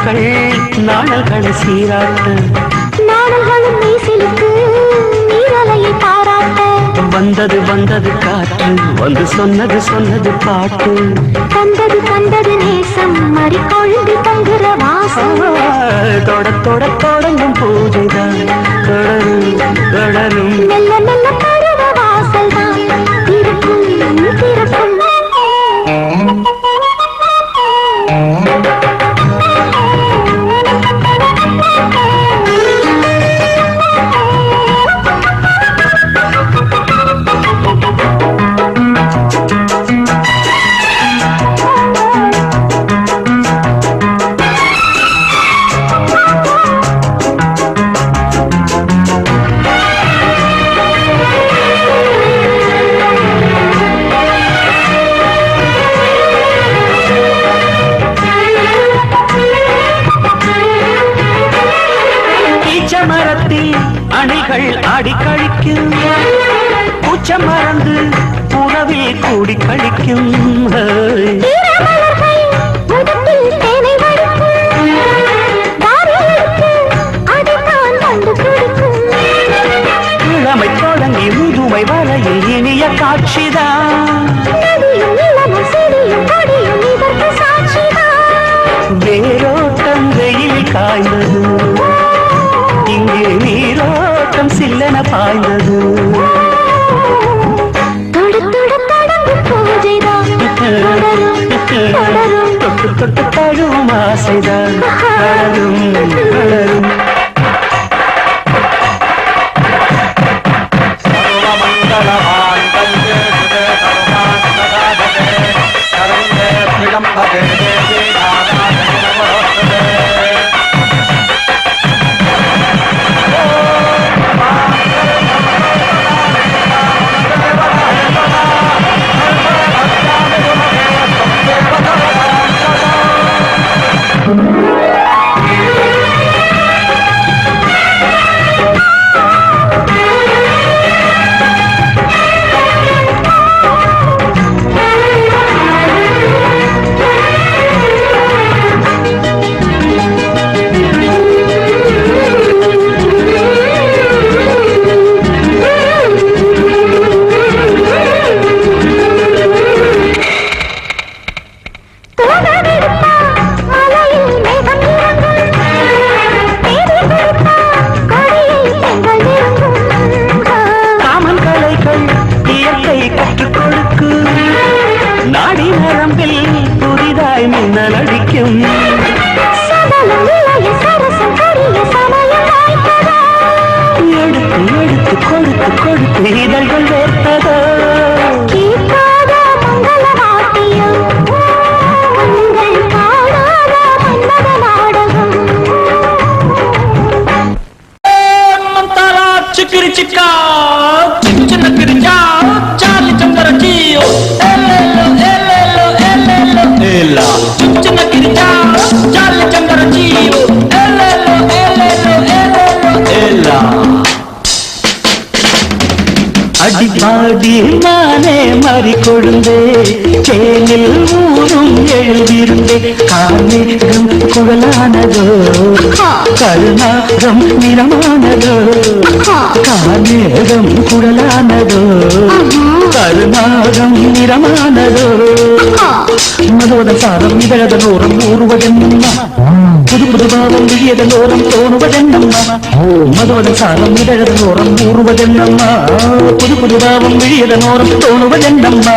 நீரலைகள் நாணல்களை சீராட்ட நாடல்களும் மீசிலுக்கு நீரலையை பாராட்ட. வந்தது வந்தது காற்று வந்து சொன்னது சொன்னது பாட்டு. கண்டது கண்டது நேசம் மறி கொழுந்து தங்குற வாசம். தொட தொட தொடங்கும் பூஜைதான். தொடரும் தொடரும் பூச்ச மறந்து உறவில் கூடி கழிக்கும். இளமை தொடங்கி முதுமை வரையில் இனிய காட்சிதான். வேரோட்டம் வெயில் காய்ந்தது. இங்கே நீரோட்டம் சில்லென பாய்ந்தது. தொட்டு பழும் ஆசைதான். வளரும் வளரும். சர்வமங்கலமான் மின்னல் அடிக்கும் எடுத்து எடுத்து கொடுத்து கொடுத்து இதழ்கள் அடிப்பாடி நானே மாறி கொழுந்தே தேனில் ஊரும் எழுதிருந்தே கார்மேகம் குழலானதோ கருணாகம் நிறமானதோ கார்மேகம் குழலானதோ கருணாகம் நிறமானதோ. மதோத சாரம் இதழதனோரம் ஊறுவதென்னா? புது புது பாவம் விழியதனோரம் தோணுவதென்னம்மா மதோத சாரம் இதழதனோரம் ஊறுவதென்னம்மா புது புது பாவம் விழியதனோரம் தோணுவதென்னம்மா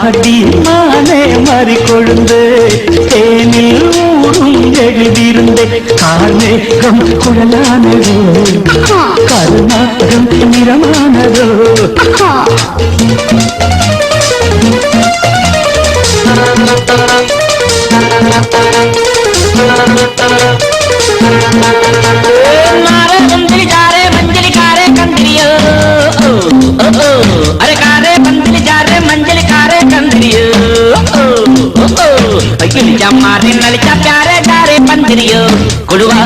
அடி மானே மாறி கொழுந்து தேனில் ஊரும் எழுதியிருந்தே கார்மேகம் குழலானதோ கருணாகம் நிறமானதோ நலிச்சா மாறி நலிச்சா பியாரே ஜாரே பந்திரியோ. கொடுவா.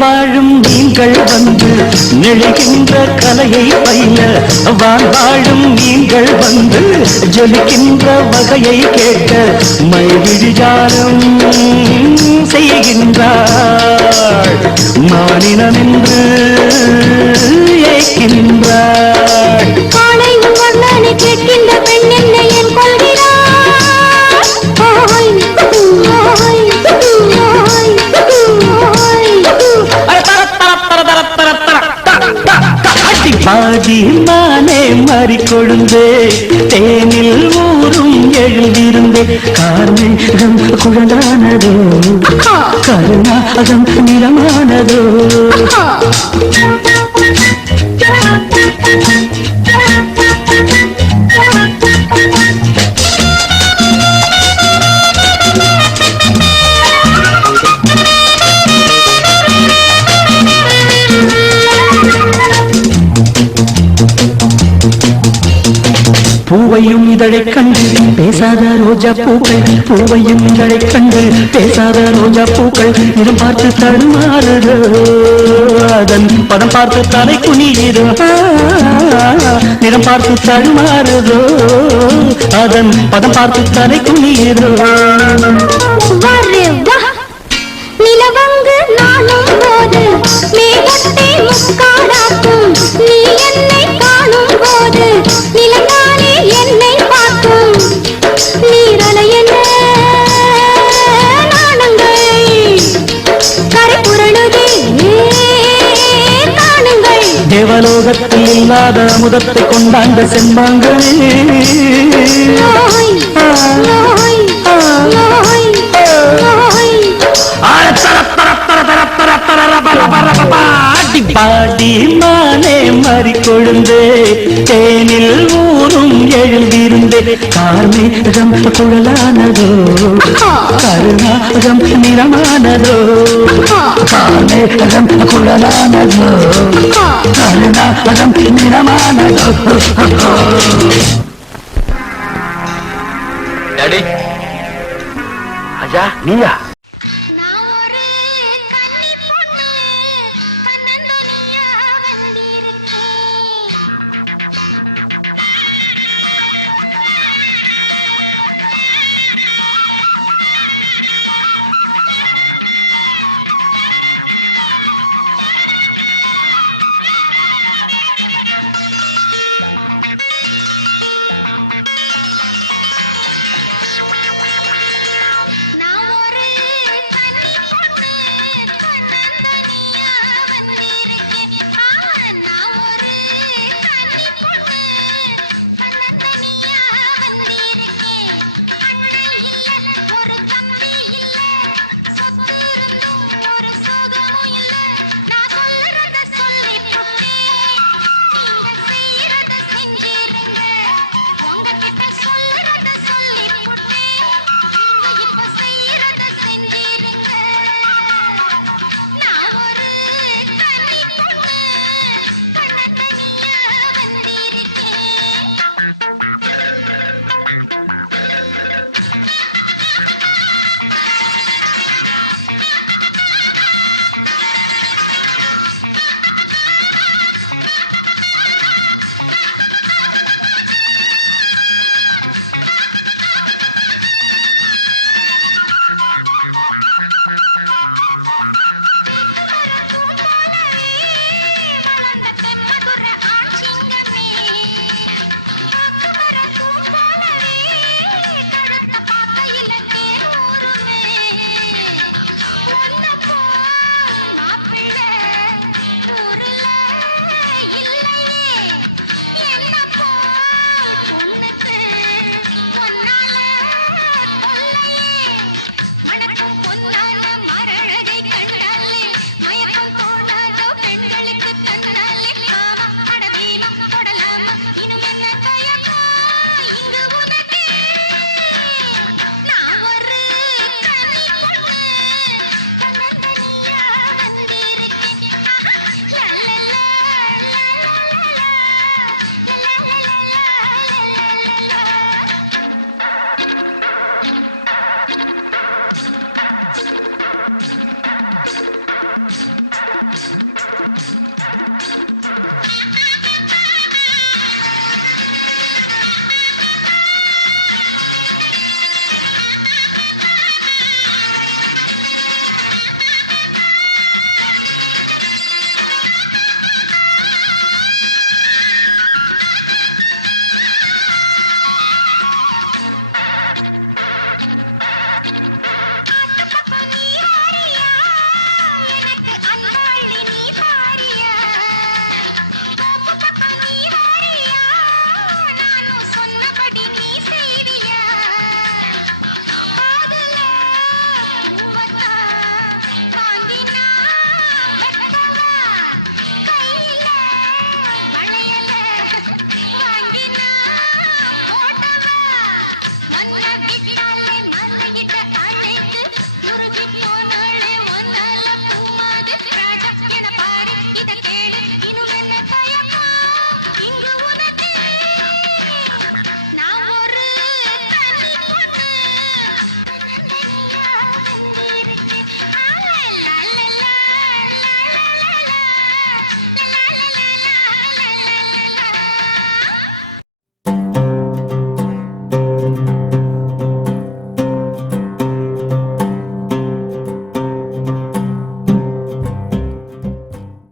வாழும் நீங்கள் வந்து நெழுகின்ற கலையை பயில வான் வாழும் நீங்கள் வந்து ஜொலிக்கின்ற வகையை கேட்க மைவிழிஜாலம் செய்கின்றாள் மாநிலம் என்று ஏற்கின்றாள் பாதியில்தானே மாறி கொழுந்தே தேனில் ஊரும் எழுந்திருந்தே கார்மேகம் குழந்தானதோ கருணாகம் நிலமானதோ Thank you. பூவையும் இதழை கண்டு பேசாத ரோஜா பூக்கள் பூவையும் இதழை கண்டு பேசாத ரோஜா பூக்கள். நிறம் பார்த்து தடுமாறுதோ அதன் படம் பார்த்து தலை குனியிரு. நிறம் பார்த்து தடுமாறுதோ அதன் பதம் பார்த்து தலை குனியிரு. நிலவங்கு நானும் போது. மேகத்தை முக்காடாக்கும் நீ என்னை காணும் போது. நிலங்கானே தேவலோகத்தில் இல்லாத அமுதத்தை கொண்டாண்ட செம்பாங்களே நோய் நோய் நோய் நோய் பாடி பாடி மானே மாறி கொழுந்தே தேனில் ஊரும் எழுந்திருந்தே. கார்மேகம் குழலானதோ கருணாகம் நிறமானதோ கார்மேகம் குழலானதோ கருணாகம் நிறமானதோ. டாடி. நீயா?